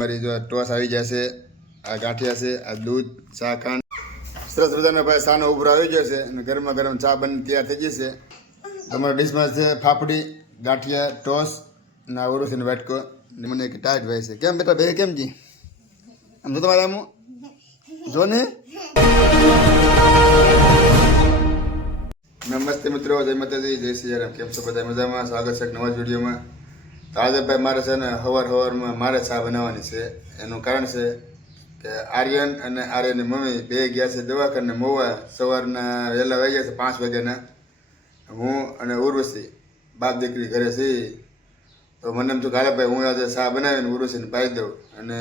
મારી જો ટોસ આવી જશે, આ ગાંઠિયા છે, આ દૂધ, ચા, ખાંડ સરસ મજાનો ભાઈ સાનો ઉભરો આવી ગયો છે અને ગરમા ગરમ ચા બની તૈયાર થઈ જશે. તમારો ડિશમાં છે ફાફડી, ગાંઠિયા, ટોસ ના ઓરુસીનો વાટકો ને મને એક ટાઈટ ભાઈ છે. કેમ બેટા બે કેમ જી આમ તો તમારે આમ જો ને. નમસ્તે મિત્રો, જય માતાજી, જય શ્રી રામ. કેમ છો બધા મજામાં? સ્વાગત છે એક નવા વિડીયોમાં. તો આજે ભાઈ મારે છે ને સવારમાં મારે ચા બનાવવાની છે. એનું કારણ છે કે આર્યન અને આર્યનની મમ્મી બે ગયા છે દવાખાને મોવા. સવારના વહેલા વાગ્યા છે 5 વાગ્યાના. હું અને ઉર્વશી બાપ દીકરી ઘરે છીએ. તો મને એમ થયું કે હાલે ભાઈ હું આજે ચા બનાવીને ઉર્વશીને પાઈ દઉં અને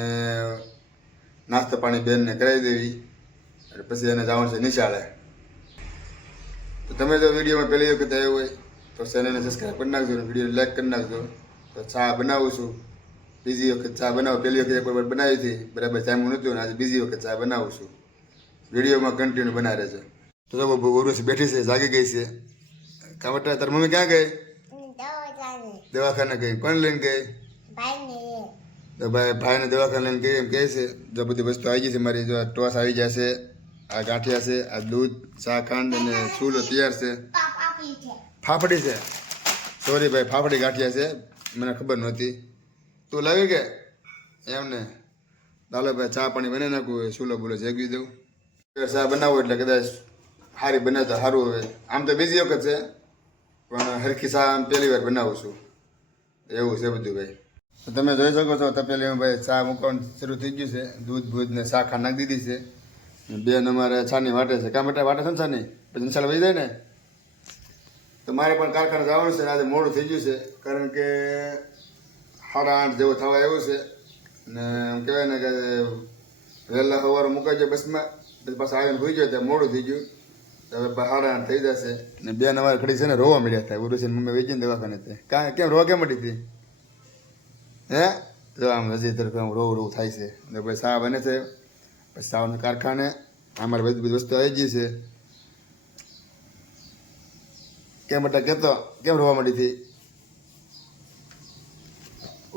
નાસ્તો પાણી બેનને કરાવી દેવી અને પછી એને જવાનું છે નિશાળે. તો તમે જો વિડીયોમાં પહેલી વખત આવ્યો હોય તો ચેનલને સબસ્ક્રાઈબ કરી નાખજો, વિડીયો લાઈક કરી નાખજો. તો ચા બનાવું છું, બીજી વખત ચા બનાવું. પહેલી વખત એક વાર બનાવી હતી, બરાબર જામ્યું નહોતું ને આજે બીજી વખત ચા બનાવું છું. વિડીયોમાં કન્ટિન્યુ બનાવી રહેજો. તો જો ઉર્વશી બેઠી છે, જાગી ગઈ છે. કાવટા તારી મમ્મી ક્યાં ગઈ? દવાખાને ગઈ. કોણ લઈને ગઈ? તો ભાઈને દવાખાને લઈને ગઈ એમ કહે છે. જો બધી વસ્તુ આવી ગઈ છે મારી. જો ટોસ આવી જશે, આ ગાંઠિયા છે, આ દૂધ, ચા, ખાંડ અને ચૂલો તૈયાર છે. ફાફડી છે, સોરી ભાઈ, ફાફડી ગાંઠિયા છે, મને ખબર નહોતી. તું લાવી કે એમને? ચાલો ભાઈ ચા પાણી બનાવી નાખવું, ચૂલો બુલો જેગવી દઉં. ચા બનાવું એટલે કદાચ સારી બને તો સારું. હવે આમ તો બીજી વખત છે પણ હરખી ચા પહેલી વાર બનાવું છું, એવું છે બધું ભાઈ. તો તમે જોઈ શકો છો તપેલીમાં ભાઈ ચા મૂકવાનું શરૂ થઈ ગયું છે. દૂધ ભૂધ ને શાખા નાખી દીધી છે. બેન અમારે છાની વાટે છે. કામ બેટા વાટે છે ને છાની? પછી મસાલા વહી જાય ને. તો મારે પણ કારખાને જવાનું છે. આજે મોડું થઈ ગયું છે કારણ કે 8:30 જેવું થવા આવ્યું છે. ને એમ કહેવાય ને કે વહેલા સવારે મુકાઈ જાય બસમાં, પછી પાછા આવીને ભૂઈ જાય ત્યાં મોડું થઈ ગયું. હવે 8:30 થઈ જશે. ને બેન અમારે ઘડી છે ને રોવા મળ્યા હતા. ઉર્વશીને મમ્મી વહી જઈને દવાખાને ત્યાં કેમ રોવા કેમ મળી હતી? હે જો આમ હજી તરફ આમ રોવું થાય છે. ને પછી ચા બને છે, પછી ચાના કારખાને અમારે બધી વસ્તુ આવી ગઈ છે. કેમ બેટા કહેતો કેમ રોવા મળી હતી?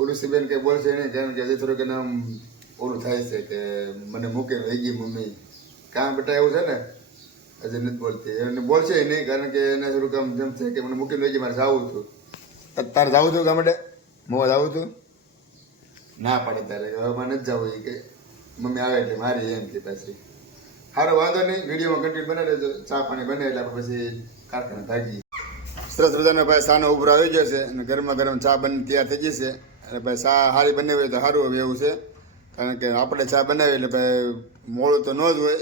ઉર્વશીબેન કંઈ બોલશે નહીં કારણ કે હજી થોડુંક એને આમ ઓલું થાય છે કે મને મૂકીને વહી ગઈ મમ્મી. કામ બેટા એવું છે ને હજી નથી બોલતી. એને બોલશે નહીં કારણ કે એને થોડુંક આમ જેમ છે કે મને મૂકીને વહી ગઈ, મારે જવું હતું. તારે જવું હતું ગામડે મોવા જવું હતું? ના પાડે તારે હવે મને નથી જવું. એ કે મમ્મી આવે એટલે મારી એમ કે પછી સારો વાંધો નહીં. વિડીયોમાં કન્ટિન્યુ બનાવી દેજો. ચા પાણી બને એટલે આપણે પછી કારખાને ભાગીએ. સરસ મજાનો ભાઈ સાનો ઉભરો આવી ગયો છે અને ગરમા ગરમ ચા બની તૈયાર થઈ જશે. અને ભાઈ ચા સારી બનાવી હોય તો સારું હવે એવું છે કારણ કે આપણે ચા બનાવી એટલે ભાઈ મોડું તો ન જ હોય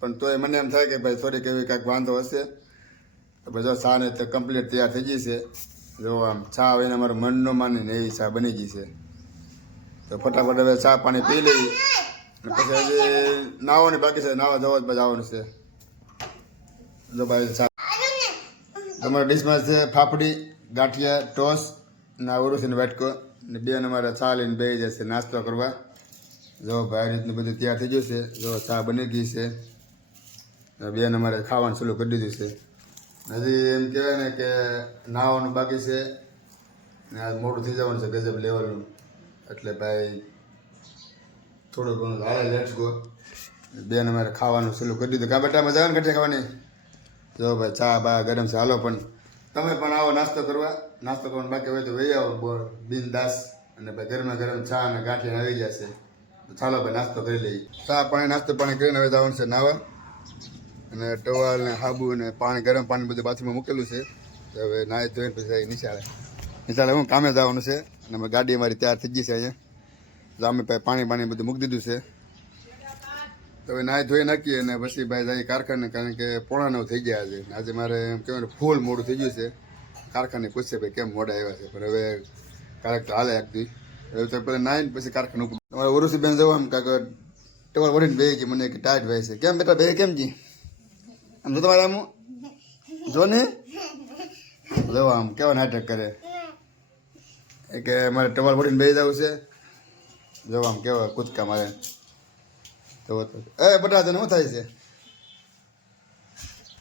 પણ તોય મને એમ થાય કે ભાઈ થોડીક એવી કાંઈક વાંધો હશે. તો ભાઈ જો ચા ને તો કમ્પ્લીટ તૈયાર થઈ જશે. જો આમ ચા હોય ને અમારું મન ન માને ને એવી ચા બની ગઈ છે. તો ફટાફટ હવે ચા પાણી પી લઈ પછી હજી નાવાની બાકી છે. નાવા જવા જ જવાનું છે. જો ભાઈ ચા તમારા ડિશમાં છે ફાફડી, ગાંઠિયા, ટોસ ના ઓરુસીનો વાટકો ને બેન અમારે ચા લઈને બેસી જશે નાસ્તો કરવા. જો ભાઈ રીતનું બધું તૈયાર થઈ ગયું છે. જો ચા બની ગઈ છે. બેન અમારે ખાવાનું ચાલુ કરી દીધું છે. હજી એમ કહેવાય ને કે નાવાનું બાકી છે ને આજ મોટું થઈ જવાનું છે ગજબ લેવલનું. એટલે ભાઈ થોડું ઘણું હાલે લેટ્સ ગો. બેન અમારે ખાવાનું ચાલુ કરી દીધું. કાં બેટા મજા આવે ને ઘટે ખાવાની? જો ભાઈ ચા બા ગરમ છે. હાલો પણ તમે પણ આવો નાસ્તો કરવા. નાસ્તો કરવાનો બાકી હોય તો વહી આવો બિનદાસ. અને ભાઈ ગરમા ગરમ ચા અને ગાંઠિયા આવી જશે. તો ચાલો ભાઈ નાસ્તો કરી લઈએ. ચા પાણી નાસ્તો પાણી કરીને હવે જવાનું છે નાવા. અને ટવાલ ને સાબુ ને પાણી ગરમ પાણી બધું બાથરૂમમાં મૂકેલું છે. તો હવે નાહી ધોઈને પછી નિશાળે હું કામે જવાનું છે. અને અમે ગાડી અમારી તૈયાર થઈ ગઈ છે અહીંયા. તો અમે ભાઈ પાણી બધું મૂકી દીધું છે. તો હવે નાહી ધોઈ નાખીએ અને પછી ભાઈ જઈએ કારખાને કારણ કે 8:45 થઈ ગયા આજે. આજે મારે એમ કહેવાય ફૂલ મોડું થઈ ગયું છે. કારખાને પૂછશે ભાઈ કેમ મોડા આવ્યા છે પણ હવે કારક તો હાલે એકદી. હવે તો પહેલાં નાહીને પછી કારખાને ઉપર તમારે ઉર્વશીબેન જવું આમ કાંક ટેબલ વળીને બે ગઈ. મને એક ટાઈટ ભાઈ છે. કેમ બેટા બે કેમ જી આમ તો તમારે આમ જો ને જો આમ કેવા નાટક કરે કે મારે ટવાલ વળીને બે જવું છે. જો આમ કેવા કૂદકા મારે તો એ બટા તને શું થાય છે?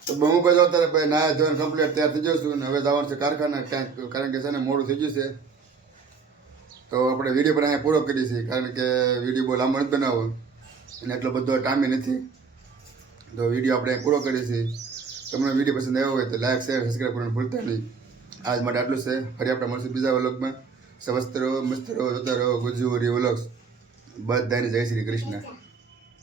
તો હું ભાઈ જાઉં ત્યારે ભાઈ નાયા ધોઈને કમ્પ્લીટ તૈયાર થઈ જશું ને હવે જવાનું છે કારખાને ક્યાંક કારણ કે છે ને મોડું થઈ ગયું છે. તો આપણે વિડીયો પણ અહીંયા પૂરો કરીએ છીએ, કારણ કે વિડીયો બહુ લાંબો નથી બનાવવો અને એટલો બધો ટાઈમ નથી. તો વિડીયો આપણે પૂરો કરીએ છીએ. તમને વિડીયો પસંદ આવ્યો હોય તો લાઈક શેર સબસ્ક્રાઈબ કરવાનું ભૂલતા નહીં. આજ માટે આટલું છે. ફરી આપણે મળશું બીજા વ્લોગમાં. સ્વસ્થ રહો, મસ્ત રહો, જોતા રહો ગુજ્જુવરી વ્લોગ્સ. બધાને જય શ્રી કૃષ્ણ.